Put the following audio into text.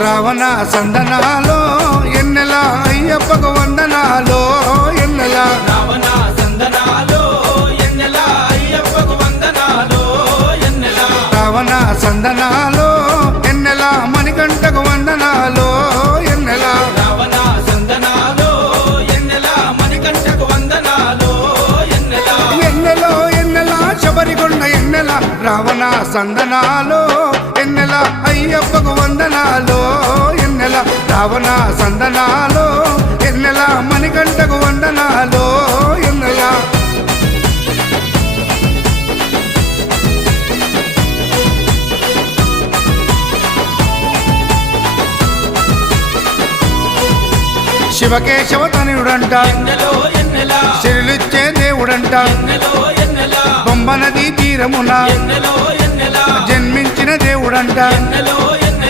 రావణ సందనాలో ఎన్నెల అయ్యప్పకు వందనాలో ఎన్నెల రావణ సందనాలో ఎన్నెల అయ్యప్పకు వందనాలో ఎన్నెల రావణ సందనాలో ఎన్నెల మణికంఠకు వందనాలో ఎన్నెల రావణ సందనాలో ఎన్నెల మణికంఠకు వందనాలో ఎన్నెల ఎన్నెలో ఎన్నెల శబరికొండ ఎన్నెల రావణ సందనాలో ఎన్నెల అయ్యప్పకు వందనాలో ఎన్నెల రావణ సందనాలో ఎన్నెల మణికంఠకు వందనాలో ఎన్నెల శివకేశవ తనయుడంట ఎన్నెలో ఎన్నెల శిరులిచ్చే దేవుడంట ఎన్నెలో ఎన్నెల బొమ్మ నదీ తీరమున ఎన్నెలో ఎన్నెల జన్మించిన దేవుడంట ఎన్నెలో